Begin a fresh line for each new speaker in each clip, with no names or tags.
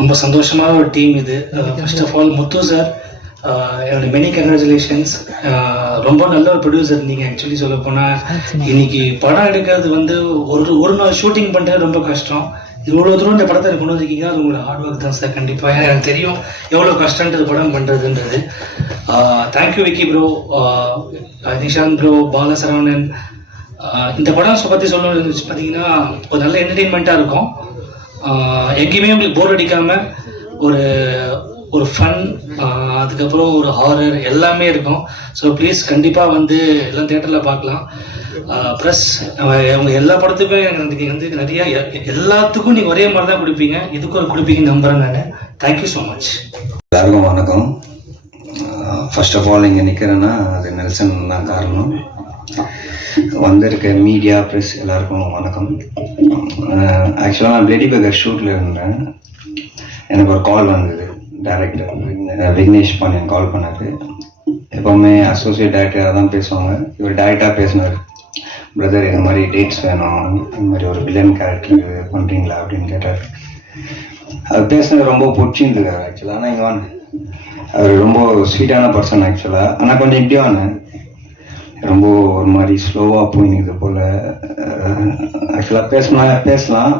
ரொம்ப சந்தோஷமான ஒரு டீம் இது. First of all Muthu sir என்னோட மெனி கங்க்ராச்சுலேஷன்ஸ் ரொம்ப நல்ல ஒரு ப்ரொடியூசர் நீங்கள் ஆக்சுவலி சொல்ல போனால் இன்னைக்கு படம் எடுக்கிறது வந்து ஒரு ஒரு நாள் ஷூட்டிங் பண்ணுறது ரொம்ப கஷ்டம். இவ்வளோ தூரம் இந்த படத்தை கொண்டு வந்திருக்கீங்க. அது உங்களோட ஹார்ட் ஒர்க் தான் சார் கண்டிப்பாக எனக்கு தெரியும் எவ்வளோ கஷ்டன்றது படம் பண்ணுறதுன்றது thank you Vicky bro Nishanth bro Balasaravanan. இந்த படம் பற்றி சொல்லணும்னு பார்த்தீங்கன்னா ஒரு நல்ல என்டர்டெயின்மெண்ட்டாக இருக்கும். எங்கேயுமே உங்களுக்கு போர் அடிக்காமல் ஒரு ஒரு ஃபன் அதுக்கப்புறம் ஒரு ஹாரர் எல்லாமே இருக்கும். ஸோ ப்ளீஸ் கண்டிப்பாக வந்து எல்லாம் தேட்டரில் பார்க்கலாம். ப்ளஸ் அவங்க எல்லா படத்துக்கும் நீங்கள் வந்து நிறையா எல்லாத்துக்கும் நீங்கள் ஒரே மாதிரி தான் கொடுப்பீங்க. இதுக்கும் ஒரு கொடுப்பீங்க நம்புறேன் நான். தேங்க்யூ ஸோ மச்
எல்லாருக்கும் வணக்கம். ஃபர்ஸ்ட் ஆஃப் ஆல் இங்கே நிற்கிறேன்னா அது நெல்சன் தான் காரணம். வந்திருக்க மீடியா ப்ரெஸ் எல்லாருக்கும் வணக்கம். ஆக்சுவலாக நான் பிளேடி பேக்கர் ஷூட்டில் இருந்தேன். எனக்கு ஒரு கால் வந்தது டேரக்டர் விக்னேஷ் பாண்டியன் கால் பண்ணார். எப்போவுமே அசோசியேட் டேரக்டராக தான் பேசுவாங்க. இவர் டேரக்டாக பேசினார். பிரதர் இந்த மாதிரி டேட்ஸ் வேணும். இந்த மாதிரி ஒரு வில்லன் கேரக்டர் பண்ணுறீங்களா அப்படின்னு கேட்டார். அது பேசுனது ரொம்ப பிடிச்சிருந்தது ஆக்சுவலாக ஆனால் இங்கே அவர் ரொம்ப ஸ்வீட்டான பர்சன் ஆக்சுவலாக ஆனால் கொஞ்சம் இப்படியான ரொம்ப ஒரு மாதிரி ஸ்லோவாக போயினுக்குது போல். ஆக்சுவலாக பேசினா பேசலாம்.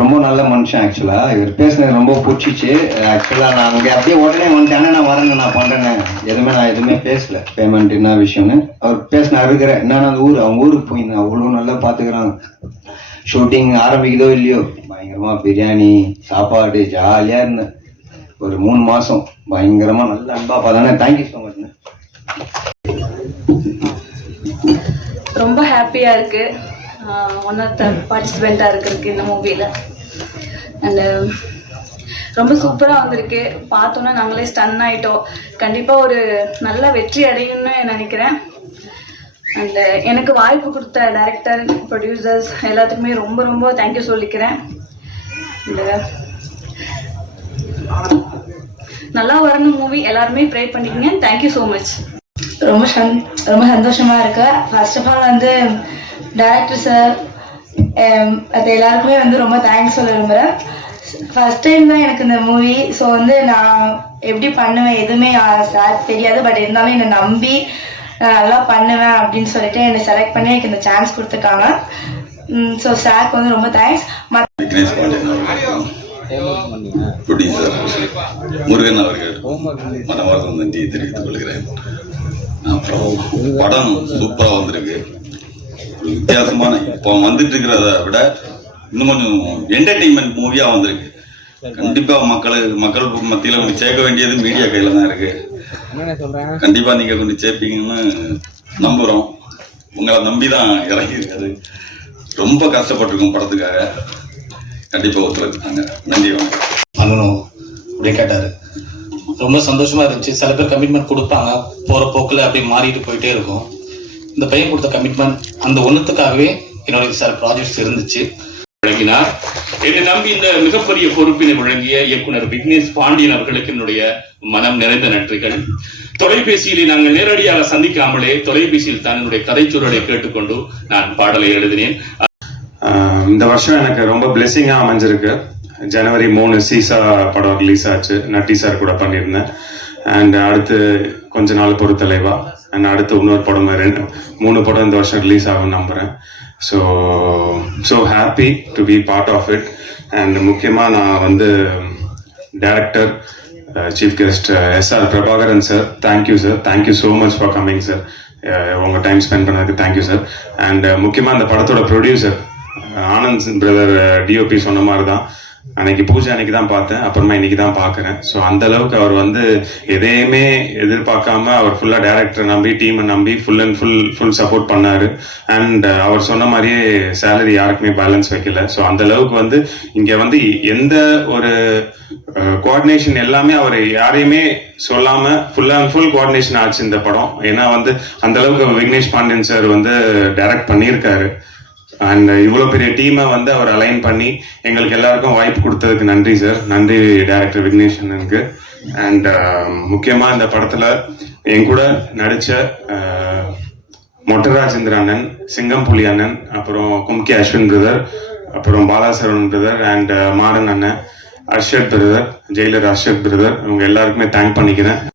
ரொம்ப நல்ல மனுஷன் ஆக்சுவலாக இவர் பேசுனது ரொம்ப பிடிச்சிச்சு. ஆக்சுவலாக நான் அங்கே அப்படியே உடனே வந்துட்டேன் நான் வரேங்க நான் பண்ணுறேன்னு எதுவுமே நான் எதுவுமே பேசல. பேமெண்ட் என்ன விஷயம்னு. அவர் பேசின இருக்கிற என்னன்னா அந்த ஊர்? அவங்க ஊருக்கு போயிருந்தேன் அவ்வளோ நல்லா பார்த்துக்கிறாங்க ஷூட்டிங் ஆரம்பிக்குதோ இல்லையோ? பயங்கரமாக பிரியாணி சாப்பாடு ஜாலியாக இருந்தேன். ஒரு மூணு மாதம் பயங்கரமாக நல்ல அன்பாக பார்த்தானே. தேங்க்யூ ஸோ மச்ண்ணே
ரொம்ப ஹாப்பியாக இருக்கு. ஒன் ஆஃப் த பார்ட்டிசிபெண்ட்டாக இருக்கிறதுக்கு இந்த மூவியில் அண்டு um, ரொம்ப சூப்பராக வந்திருக்கு. பார்த்தோன்னா நாங்களே ஸ்டன் ஆயிட்டோம். கண்டிப்பாக ஒரு நல்ல வெற்றி அடையும்னு நினைக்கிறேன். அண்ட் uh, எனக்கு வாய்ப்பு கொடுத்த டைரக்டர் ப்ரொடியூசர்ஸ் எல்லாத்துக்குமே ரொம்ப ரொம்ப தேங்க்யூ சொல்லிக்கிறேன். And, uh, நல்லா வரணும் மூவி எல்லாருமே ப்ரே பண்ணிக்கங்க. தேங்க்யூ ஸோ மச்
ரொம்ப சந் ரொம்ப சந்தோஷமா இருக்கு. ஃபர்ஸ்ட் ஆஃப் ஆல் வந்து டேரக்டர் சார் அது எல்லாருக்குமே வந்து ரொம்ப தேங்க்ஸ் சொல்ல விரும்புகிறேன் ஃபர்ஸ்ட் டைம் தான் எனக்கு இந்த மூவி ஸோ வந்து நான் எப்படி பண்ணுவேன் எதுவுமே சார் தெரியாது. பட் இருந்தாலும் என்னை நம்பி நான் நல்லா பண்ணுவேன் அப்படின்னு சொல்லிட்டு என்னை செலக்ட் பண்ணி எனக்கு இந்த சான்ஸ் கொடுத்துருக்காங்க. ஸோ சாருக்கு வந்து ரொம்ப தேங்க்ஸ்
ப்ரொடியூசர் முருகன் அவர்கள். மனமார்ந்த நன்றியை தெரிவித்துக் கொள்கிறேன். படம் சூப்பராக வந்திருக்கு. வித்தியாசமான இப்போ வந்துட்டு இருக்கிறத விட இன்னும் கொஞ்சம் என்டர்டெயின்மெண்ட் மூவியாக வந்திருக்கு. கண்டிப்பாக மக்கள் மக்கள் மத்தியில் கொஞ்சம் சேர்க்க வேண்டியது மீடியா கையில் தான் இருக்கு. கண்டிப்பாக நீங்கள் கொஞ்சம் சேர்ப்பீங்கன்னு நம்புகிறோம் உங்களை நம்பி தான் இறங்கியிருக்காது ரொம்ப கஷ்டப்பட்டிருக்கோம் படத்துக்காக. கண்டிப்பாக ஒத்துழைச்சாங்க நன்றி வணக்கம்.
பண்ணணும் அப்படின்னு கேட்டார். ரொம்ப சந்தோஷமா இருந்துச்சு. சில பேர் கமிட்மெண்ட் கொடுப்பாங்க. போற போக்கில் அப்படியே மாறிட்டு போயிட்டே இருக்கும். இந்த பையன் கொடுத்த கமிட்மெண்ட் அந்த ஒன்றுத்துக்காகவே என்னுடைய சில ப்ராஜெக்ட்ஸ் இருந்துச்சு.
வழங்கினார். என்னை நம்பி இந்த மிகப்பெரிய பொறுப்பினை வழங்கிய இயக்குனர் விக்னேஷ் பாண்டியன் அவர்களுக்கு என்னுடைய மனம் நிறைந்த நன்றிகள். தொலைபேசியிலே நாங்கள் நேரடியாக சந்திக்காமலே தொலைபேசியில் தான் என்னுடைய கதைச்சூழலை கேட்டுக்கொண்டு நான் பாடலை எழுதினேன்.
ஆஹ் இந்த வருஷம் எனக்கு ரொம்ப பிளெஸிங்காக அமைஞ்சிருக்கு. ஜனவரி மூணு சீசா படம் ரிலீஸ் ஆச்சு. நட்டி சார் கூட பண்ணியிருந்தேன். அண்ட் அடுத்து கொஞ்ச நாள் பொறுத்தலைவா அண்ட் அடுத்து இன்னொரு படம் ரெண்டு மூணு படம் இந்த வருஷம் ரிலீஸ் ஆகும் நம்புகிறேன் so so happy to be part of it and முக்கியமாக நான் வந்து director chief guest S R Prabhakaran sir thank you sir thank you so much for coming sir உங்கள் டைம் ஸ்பெண்ட் பண்ணதுக்கு தேங்க்யூ சார் அண்ட் முக்கியமாக அந்த படத்தோட producer Anand brother DOP uh, சொன்ன மாதிரி தான். அன்னைக்கு பூஜை அன்னைக்கு தான் பார்த்தேன். அப்புறமா இன்னைக்கு தான் பார்க்குறேன். ஸோ அந்த அளவுக்கு அவர் வந்து எதையுமே எதிர்பார்க்காம அவர் ஃபுல்லாக டேரக்டரை நம்பி டீமை நம்பி full and full full support பண்ணாரு. அண்ட் uh, அவர் சொன்ன மாதிரியே சேலரி யாருக்குமே பேலன்ஸ் வைக்கல. ஸோ அந்த அளவுக்கு வந்து இங்கே வந்து எந்த ஒரு uh, கோஆர்டினேஷன் எல்லாமே அவர் யாரையுமே சொல்லாம ஃபுல் அண்ட் ஃபுல் கோஆர்டினேஷன் ஆச்சு இந்த படம். ஏன்னா வந்து அந்த அளவுக்கு விக்னேஷ் பாண்டியன் சார் வந்து டைரக்ட் பண்ணியிருக்காரு. அண்ட் uh, இவ்வளோ பெரிய டீமை வந்து அவர் அலைன் பண்ணி எங்களுக்கு எல்லாருக்கும் வாய்ப்பு கொடுத்ததுக்கு நன்றி சார் நன்றி டைரக்டர் விக்னேஷனுக்கு அண்ட் uh, முக்கியமாக இந்த படத்தில் என் கூட நடித்த uh, மொட்டராஜேந்திர அண்ணன் சிங்கம்புலி அண்ணன் அப்புறம் கும்கி அஸ்வின் பிரதர் அப்புறம் பாலாசரவன் பிரதர் அண்ட் மாறன் அண்ணன் Arshad brother jailer Arshad brother இவங்க எல்லாருக்குமே தேங்க் பண்ணிக்கிறேன்.